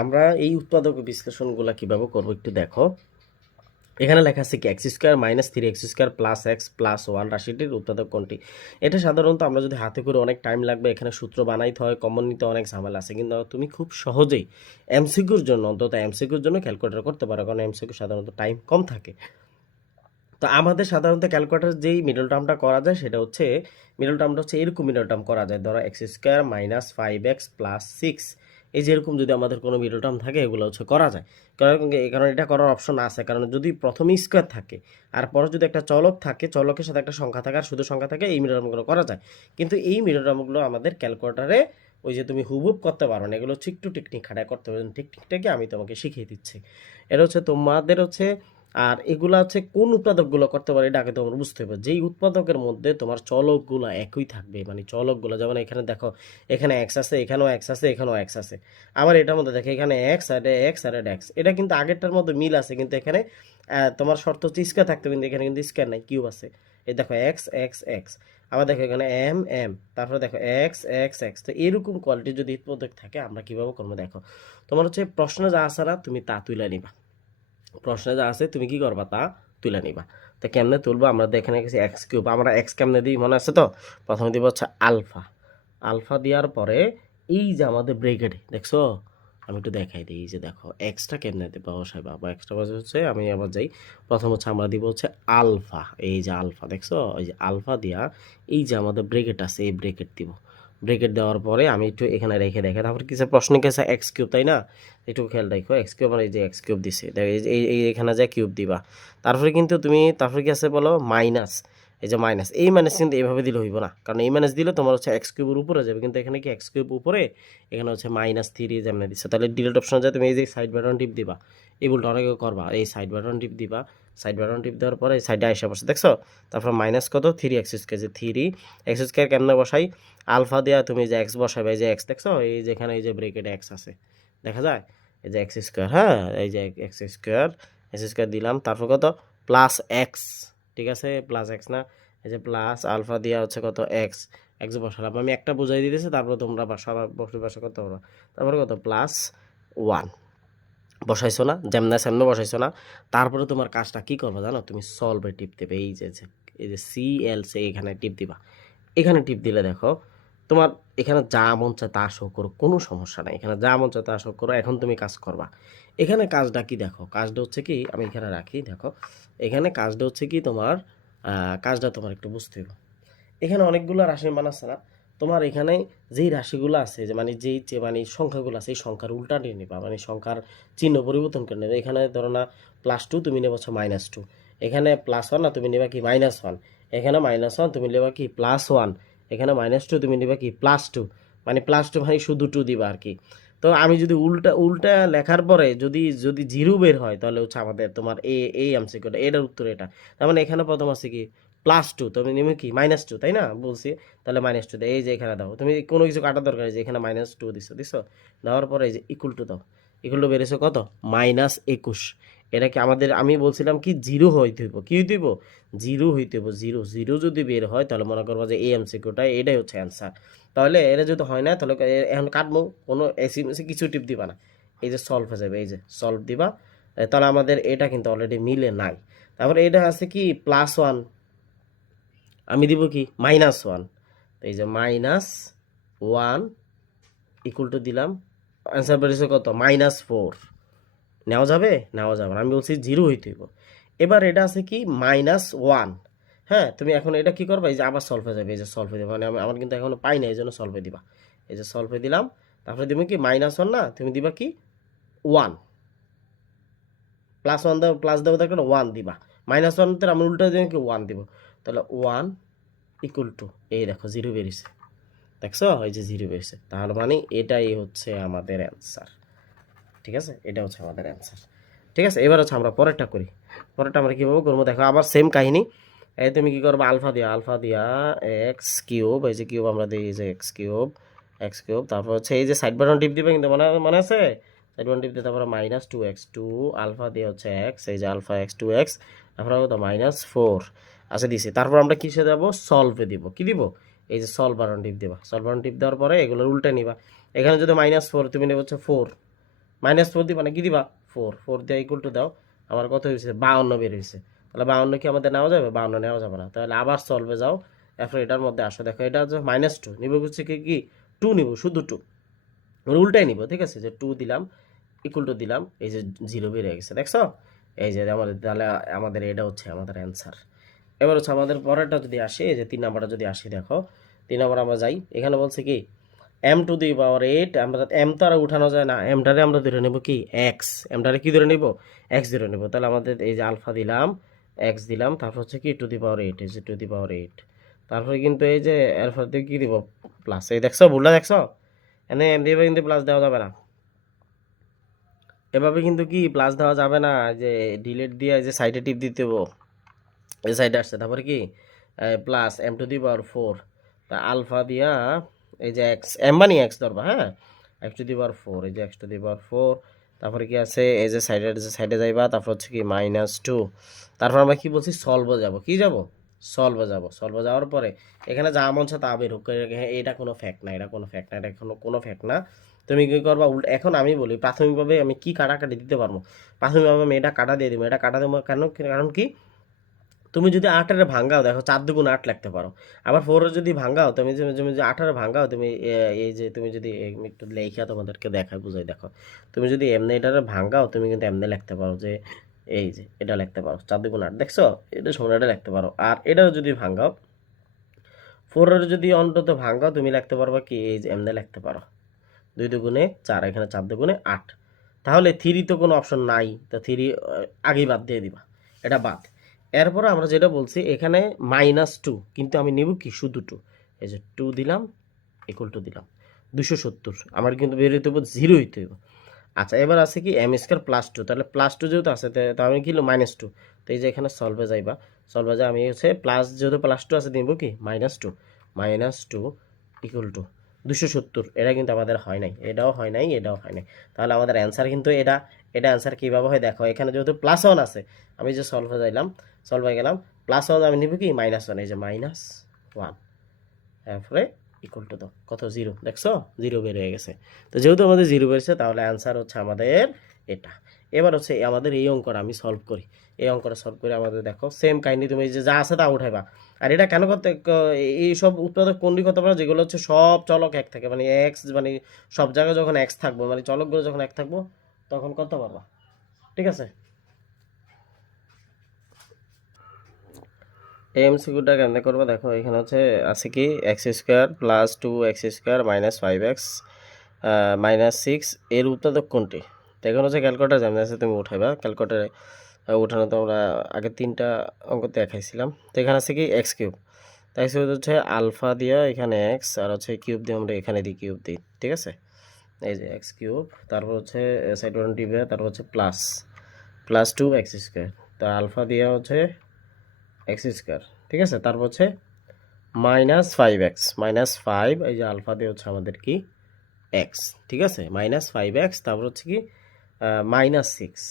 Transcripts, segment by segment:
আমরা এই উৎপাদক বিশ্লেষণগুলো কিভাবে করব একটু দেখো। এখানে লেখা আছে কি x square minus three x square plus x plus one রাশিটির উৎপাদক কোনটি। এটা সাধারণত আমরা যদি হাতে করে অনেক টাইম লাগবে, এখানে সূত্র বানাইতে হয়, কমন নিতে অনেক ঝামেলা আছে, কিন্তু তুমি খুব সহজেই এমসিকিউর জন্য, অন্তত এমসিকিউর জন্য ক্যালকুলেটর করতে পারো, কারণ এমসিকিউ সাধারণত টাইম কম থাকে। তো আমাদের সাধারণত ক্যালকুলেটর যেই মিডল টার্মটা করা যায় সেটা হচ্ছে, মিডল টার্মটা হচ্ছে এরকম মিডল টার্ম করা যায়। ধরো x square minus five x plus six, এই যে এরকম যদি আমাদের কোনো মিডল টার্ম থাকে এগুলো হচ্ছে করা যায়। কারণ এটা করার অপশন আছে, কারণ যদি প্রথমে স্কোয়ার থাকে আর পরে যদি একটা চলক থাকে, চলকের সাথে একটা সংখ্যা থাকে আর শুধু সংখ্যা থাকে, এই মিডল টার্মগুলো করা যায়। কিন্তু এই মিডল টার্মগুলো আমাদের ক্যালকুলেটরে ওই যে তুমি হুবহুব করতে পারো না, এগুলো হচ্ছে একটু টেকনিক খাটায় করতে পারো। টেকনিকটাকে আমি তোমাকে শিখিয়ে দিচ্ছি। এটা হচ্ছে তোমাদের হচ্ছে, আর এগুলা হচ্ছে কোন উৎপাদকগুলো করতে পারে এটা আগে তোমার বুঝতে হবে। যেই উৎপাদকের মধ্যে তোমার চলকগুলো একই থাকবে, মানে চলকগুলো যেমন এখানে দেখো, এখানে এক্স আছে, এখানেও এক্স আছে, এখানেও এক্স আছে, আবার এটার মধ্যে দেখো এখানে এক্স আর এক্স আর এক্স, এটা কিন্তু আগেরটার মধ্যে মিল আছে, কিন্তু এখানে তোমার শর্ত হচ্ছে স্কোয়ার থাকতে, কিন্তু এখানে কিন্তু স্কোয়ার নাই, কিউব আছে। এই দেখো এক্স এক্স এক্স, আবার দেখো এখানে এম এম, তারপরে দেখো এক্স এক্স এক্স। তো এরকম কোয়ালিটি যদি উৎপাদক থাকে আমরা কিভাবে করবো দেখো। তোমার হচ্ছে প্রশ্ন যা আছে না তুমি তা তুলে নিবা, প্রশ্নে যা আছে তুমি কি করবা তা তুলে নিবা। তো কেমনে তুলবো, আমরা এখানে গেছি এক্স কিউব, আমরা এক্স কেমনে দিই মনে আছে তো, প্রথমে দিব হচ্ছে আলফা। আলফা দেওয়ার পরে এই যে আমাদের ব্রেকেট দেখছো, আমি একটু দেখাই দিই। এই যে দেখো এক্সটা কেমনে দেবো বসাই, বা এক্সট্রা বাজে হচ্ছে, আমি আবার যাই, প্রথম হচ্ছে আমরা দিব হচ্ছে আলফা। এই যে আলফা দেখছো, এই যে আলফা দিয়া এই যে আমাদের ব্রেকেট আছে এই ব্রেকেট দিব। ব্রেকেট দেওয়ার পরে আমি একটু এখানে রেখে দেখে, তারপর কিছু প্রশ্ন কেছে এক্স কিউব, তাই না? একটু খেয়াল রাখো এক্স কিউব, মানে এই যে এক্স কিউব দিছে, এই এখানে যা কিউব দিবা। তারপরে কিন্তু তুমি তারপরে কি আছে বলো মাইনাস, এই যে মাইনাস, এই মাইনাস কিন্তু এইভাবে দিলে হইব না, কারণ এই মাইনাস দিলে তোমার হচ্ছে এক্স কিউবের উপরে যাবে, কিন্তু এখানে কি এক্স কিউব উপরে, এখানে হচ্ছে মাইনাস থ্রি যেমন দিচ্ছে। তাহলে ডিলিট অপশন যায়, তুমি এই যে সাইড বাটন টিপ দিবা, এই ভুলটা অনেকে করবা, এই সাইড বাটন টিপ দিবা। সাইড বাটন টিপ দেওয়ার পরে সাইডে আইসা বসে দেখছো, তারপর মাইনাস কত থ্রি এক্স স্কোয়ার, যে থ্রি এক্স স্কোয়ার কেমনে বসাই, আলফা দেওয়া তুমি যে এক্স বসাবে, এই যে এক্স দেখছো, এই যে এখানে এই যে ব্রেকেটে এক্স আছে দেখা যায়, এই যে এক্স স্কোয়ার, হ্যাঁ এই যে এক্স স্কোয়ার দিলাম, তারপর কত প্লাস এক্স, ঠিক আছে প্লাস এক্স না, এই যে প্লাস আলফা দেওয়া হচ্ছে কত এক্স, এক্স বসালাম, আমি একটা বুঝাই দিতেছি, তারপর তোমরা বাসা করতে পারো। তারপরে কত প্লাস ওয়ান বসাইছো না, যেমন সেমন বসাইছো না। তারপরে তোমার কাজটা কি করবা জানো, তুমি সলভে টিপ দেবে, এই যে সি এল সি, এখানে টিপ দিবা। এখানে টিপ দিলে দেখো তোমার এখানে যা মন চায় তা শো করো, কোনো সমস্যা নাই, এখানে যা মন চায় তা শো করো। এখন তুমি কাজ করবা, এখানে কাজটা কি দেখো, কাজটা হচ্ছে কি, আমি এখানে রাখি দেখো, এখানে কাজটা হচ্ছে কি তোমার, কাজটা তোমার একটু বুঝতে হবে। এখানে অনেকগুলো রাশি বানাচ্ছে না, তোমার এখানে যেই রাশিগুলো আছে, যে মানে মানে সংখ্যাগুলো আছে, এই সংখ্যার উল্টা নিয়ে নেবা, মানে সংখ্যার চিহ্ন পরিবর্তন করে নেবে। এখানে ধরো না প্লাস টু, তুমি নেবা হচ্ছে মাইনাস টু, এখানে প্লাস ওয়ান না তুমি নেবা কি মাইনাস ওয়ান, এখানে মাইনাস ওয়ান তুমি নেবা কি প্লাস ওয়ান, এখানে মাইনাস টু তুমি নেবা কি প্লাস টু, মানে প্লাস টু মানে শুধু টু দিবা আর কি। তো আমি যদি উল্টা উল্টা লেখার পরে যদি যদি জিরো বের হয়, তাহলে হচ্ছে আমাদের তোমার এই এমসিকিউটা, এটার উত্তর এটা। তার মানে এখানে প্রথম আছে কি প্লাস টু, তুমি নেবে কি মাইনাস টু, তাই না বলছি, তাহলে মাইনাস টু এই যে এখানে দাও, তুমি কোনো কিছু কাটার দরকার নেই, যে এখানে মাইনাস টু দিছো, দেওয়ার পরে এই যে ইকুয়াল টু দাও, ইকুয়াল টু বেড়েছে কত মাইনাস 21। এটা কি আমাদের, আমি বলছিলাম কি জিরো হইতে হইব, কি হইতে হইব জিরো হইতে হইব, জিরো জিরো যদি বের হয় তাহলে মনে করবো যে এই এমসিকিউটা এটাই হচ্ছে অ্যান্সার। তাহলে এটা যদি হয় না তাহলে এখন কাটবো, কোনো এসি মেসি কিছু টিপ দিবা না, এই যে সলভ হয়ে যাবে, এই যে সলভ দিবা। তাহলে আমাদের এটা কিন্তু অলরেডি মিলে নাই। তারপরে এটা আছে কি প্লাস ওয়ান, আমি দিব কি মাইনাস ওয়ান, এই যে মাইনাস ওয়ান ইকুয়াল টু দিলাম, অ্যান্সার বেরিয়েছে কত মাইনাস ফোর। নেওয়া যাবে, নেওয়া যাবে না, আমি বলছি জিরো হইতে হইব। এবার এটা আছে কি মাইনাস ওয়ান, হ্যাঁ তুমি এখন এটা কি করবা, এই যে আবার সলভে যাবে, এই যে সলভে দেবে, মানে আমার কিন্তু এখনো পাই না, এই জন্য সলভে দিবা, এই যে সলভে দিলাম। তারপরে তুমি কি মাইনাস ওয়ান না, তুমি দিবা কি ওয়ান, প্লাস ওয়ান দেবো, প্লাস দেবো দেখো ওয়ান দিবা, মাইনাস ওয়ান আমি উল্টা দিয়ে কি ওয়ান দিব, তাহলে ওয়ান ইকুয়াল টু এই দেখো জিরো বেরিয়েছে, দেখছো এই যে জিরো বেরিয়েছে, তার মানে এটাই হচ্ছে আমাদের অ্যান্সার। ঠিক আছে, এটা হচ্ছে আমাদের অ্যান্সার। ঠিক আছে, এবার হচ্ছে আমরা পরেরটা করি। পরেরটা আমরা কীভাবে করবো দেখো, আবার সেম কাহিনী। এই তুমি কী করবো, আলফা দিয়া এক্স কিউব, এই যে কিউব আমরা দিই, এই যে এক্স কিউব, তারপর হচ্ছে এই যে সাইড বাটন টিপ দিবে, কিন্তু মনে আছে সাইড বাটন টিপ দিয়ে তারপরে minus two x, two alpha দিয়ে হচ্ছে এক্স, এই যে আলফা এক্স টু এক্স, তারপরে কত মাইনাস ফোর আছে দিছি। তারপর আমরা কিসে দেবো, সলভে দিব, কি দিব, এই যে সলভ বাটন টিপ দিবা, সলভ বাটন টিপ দেওয়ার পরে এগুলো উল্টে নিবা। এখানে যদি মাইনাস ফোর তুমি নেবে হচ্ছে ফোর, -4 দিবা না কি দিবা 4 দিয়ে ইকুয়াল টু দাও, আমার কত হয়েছে 52 বের হয়েছে। তাহলে 52 কি আমাদের নেওয়া যাবে? 52 নেওয়া যাবে না। তাহলে আবার সলভে যাও, এরপর এটার মধ্যে আসো, দেখো এটা হচ্ছে -2 নিব, হচ্ছে কি 2 নিব, শুধু 2 উল্টাই নিব, ঠিক আছে, যে 2 দিলাম ইকুয়াল টু দিলাম, এই যে 0 বেরিয়ে গেছে, দেখছো? এই যে আমাদের, তাহলে আমাদের এটা হচ্ছে আমাদের অ্যান্সার। এবার হচ্ছে আমাদের পরেরটা যদি আসে, এই যে 3 নাম্বারটা যদি আসি, দেখো 3 নাম্বার আমরা যাই, এখানে বলছে কি m⁸ আমরা m তো আর উঠানো যায় না, mটারে আমরা ধরে নেব কি x, mটারে কি ধরে নেব x ধরে নেব। তাহলে আমাদের এই যে আলফা দিলাম, x দিলাম, তারপর হচ্ছে কি টু দি পাওয়ার 8, এই যে টু দি পাওয়ার 8, তারপরে কিন্তু এই যে আলফা দিয়ে কি দিব প্লাস, এই দেখছো ভুলটা দেখছো, এনে m দিয়ে কিন্তু প্লাস দেওয়া যাবে না, এভাবে কিন্তু কি প্লাস দেওয়া যাবে না, যে ডিলেট দিয়ে যে সাইডে টিপ দিতে হবো, এই সাইডে আসছে, তারপরে কি প্লাস m⁴, তা আলফা দিয়া এই যে এক্স, এম মানে এক্স ধরবা, হ্যাঁ, x⁴, এই যে x⁴, তারপরে কি আছে এই যে সাইডে যাইবা, তারপর হচ্ছে কি -2, তারপর আমরা কি বলছি সলভে যাব, কি যাব সলভে যাব, সলভে যাওয়ার পরে এখানে যা মন চায় তা বের হোক, এটা কোনো ফ্যাক্ট না, এটা কোনো ফ্যাক্ট না, এটা কোনো ফ্যাক্ট না। তুমি কি করবা উল্টা, এখন আমি বলি প্রাথমিকভাবে আমি কি কাটাকাটি দিতে পারবো, প্রাথমিকভাবে আমি এটা কাটা দিয়ে দিব, এটা কাটা দেবো কারণ কি, তুমি যদি 8 ভাঙ্গাও, দেখো 4 × 8 লিখতে পারো, আবার 4 যদি ভাঙ্গাও, তুমি যদি 8 ভাঙ্গাও, তুমি এই যে তুমি যদি একটু লেখা তোমাদেরকে দেখায় বুঝাই, দেখো তুমি যদি এমনি এটারে ভাঙ্গাও, তুমি কিন্তু এমনি লিখতে পারো যে এই যে এটা লিখতে পারো 4 × 8, দেখছো, এটা সমান, এটা লিখতে পারো। আর এটাও যদি ভাঙ্গাও, 4 যদি অন্তত ভাঙ্গাও, তুমি লিখতে পারবা কি এই যে এমনি লিখতে পারো 2 × 4, এখানে 4 × 8, তাহলে 3 তো কোনো অপশন নাই, তো 3 আগেই বাদ দিয়ে দিবা, এটা বাদ। এরপরে আমরা যেটা বলছি এখানে -2, কিন্তু আমি নেব কি শুধু 2, এই যে 2 দিলাম ইকুয়াল টু দিলাম 270, আমার কিন্তু বের হইতে হবে 0 হইতে হবে। আচ্ছা, এবার আছে কি m² +2, তাহলে +2 যেহেতু আছে, তো আমি কি -2, তো এই যে এখানে সলভে যাইবা, সলভে যাই আমি হচ্ছে প্লাস, যেহেতু +2 আছে দিব কি -2, -2 ইকুয়াল টু 270, এটা কিন্তু আমাদের হয় নাই, এটাও হয় নাই, এটাও হয় নাই, তাহলে আমাদের অ্যান্সার কিন্তু এটা, এটা অ্যান্সার কীভাবে হয় দেখো, এখানে যেহেতু +1 আছে, আমি যে সলভে যাইলাম, সলভে গেলাম, +1 আমি নিব কি -1, এই যে -1, তারপরে ইকুয়াল টু দাও কত 0, দেখছো 0 বের হয়ে গেছে। তো যেহেতু আমাদের 0 বেরোছে, তাহলে অ্যান্সার হচ্ছে আমাদের এটা। এবার হচ্ছে আমাদের এই অঙ্কটা আমি সলভ করি, এই অঙ্কটা সলভ করে আমাদের দেখো সেম কাহিনী, তুমি যে যা আছে তা উঠাইবা। আর এটা কেন করতে, এই সব উৎপাদক কোনটি করতে পারো যেগুলো হচ্ছে সব চলক এক থাকে, মানে এক্স, মানে সব জায়গায় যখন এক্স থাকবো, মানে চলকগুলো যখন এক থাকবো তখন করতে পারবা, ঠিক আছে। এই এমসিকিউটা কেমনে করবো দেখো, এখানে হচ্ছে আছে কি x² + 2x² -5x -6 এর উৎপাদক কোনটি, তো এখন হচ্ছে ক্যালকুলেটার যেমন আছে তুমি উঠাইবা, ক্যালকুলেটারে উঠানো তো আমরা আগে 3টা অঙ্ক দেখাইছিলাম। তো এখানে আছে কি x³, তাই হচ্ছে আলফা দিয়া এখানে এক্স, আর হচ্ছে কিউব দিয়ে আমরা এখানে দিই কিউব দিই, ঠিক আছে, এই যে x³, তারপর হচ্ছে সাইড ওয়ান দিবে, তারপর হচ্ছে +2x², তা আলফা দিয়া হচ্ছে x², ঠিক আছে, তারপর হচ্ছে -5x, -5, এই যে আলফা দিয়ে হচ্ছে আমাদের কি x, ঠিক আছে, -5x, তারপর হচ্ছে কি -6,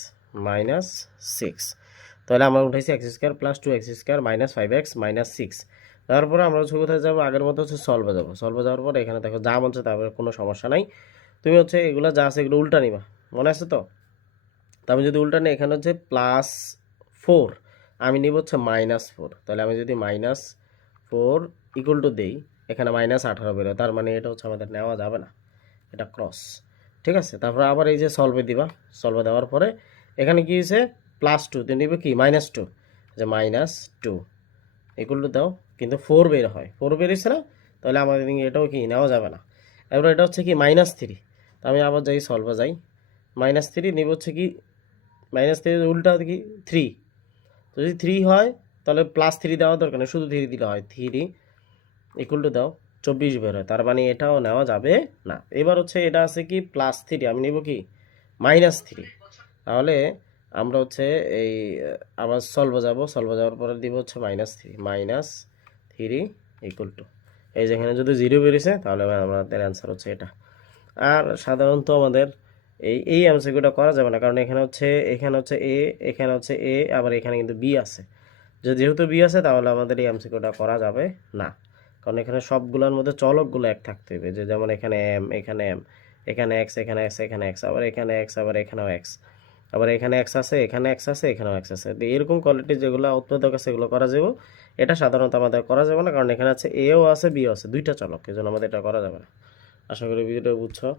তাহলে আমরা উঠাইছি x² + 2x² -5x -6, তারপরে আমরা হচ্ছে কোথায় যাবো, আগের মতো হচ্ছে সলভে যাবো, সলভে যাওয়ার পরে এখানে দেখো যা বলছে তারপরে কোনো সমস্যা নাই, তুমি হচ্ছে এগুলো যা আছে এগুলো উল্টা নিবা, মনে আছে তো, আমি যদি উল্টা নিই, এখানে হচ্ছে +4, আমি নিব হচ্ছে -4, তাহলে আমি যদি -4 ইকুয়াল টু দেই, এখানে -18 বেরোয়, তার মানে এটা হচ্ছে আমাদের নেওয়া যাবে না, এটা ক্রস, ঠিক আছে। তারপরে আবার এই যে সলভে দিবা, সলভে দেওয়ার পরে এখানে কি হয়েছে +2, তো নিবে কি -2, যে -2 ইকুয়াল টু দাও, কিন্তু 4 বের হয়, 4 বেরিয়েছে না, তাহলে আমাদের এটাও কি নেওয়া যাবে না। এবার এটা হচ্ছে কি -3, তো আমি আবার যাই সলভে যাই, -3 নিব হচ্ছে কি -3 উল্টা কি 3, তো যদি 3 হয় তাহলে +3 দেওয়া দরকার নেই, শুধু 3 দিলে হয়, 3 ইকুয়াল টু দাও 24 বের হয়, তার মানে এটাও নেওয়া যাবে না। এবার হচ্ছে এটা আছে কি +3, আমি নিব কি -3, তাহলে আমরা হচ্ছে এই আবার সলভে যাব, সলভে যাওয়ার পরে দিব হচ্ছে -3 ইকুয়াল টু, এই যেখানে যদি 0 বেরিয়েছে তাহলে আমাদের অ্যান্সার হচ্ছে এটা। আর সাধারণত আমাদের এই এমসিকিউটা করা যাবে না, কারণ এখানে হচ্ছে এ, এখানে হচ্ছে এ, আবার এখানে কিন্তু বি আছে, যেহেতু বি আছে তাহলে আমাদের এই এমসিকিউটা করা যাবে না, কারণ এখানে সবগুলোর মধ্যে চলকগুলো এক থাকতে হবে, যে যেমন এখানে এম, এখানে এম, এখানে এক্স, এখানে এক্স, এখানে এক্স, আবার এখানে এক্স, আবার এখানেও এক্স, আবার এখানে এক্স আছে, এখানে এক্স আছে, এখানেও এক্স আছে। তো এরকম কোয়ালিটি যেগুলো উৎপাদক আছে এগুলো করা যাবে। এটা সাধারণত আমাদের করা যাবে না, কারণ এখানে আছে এও আছে বিও আছে, দুইটা চলক, এই জন্য আমাদের এটা করা যাবে না। আশা করি ভিডিওটা বুঝছো।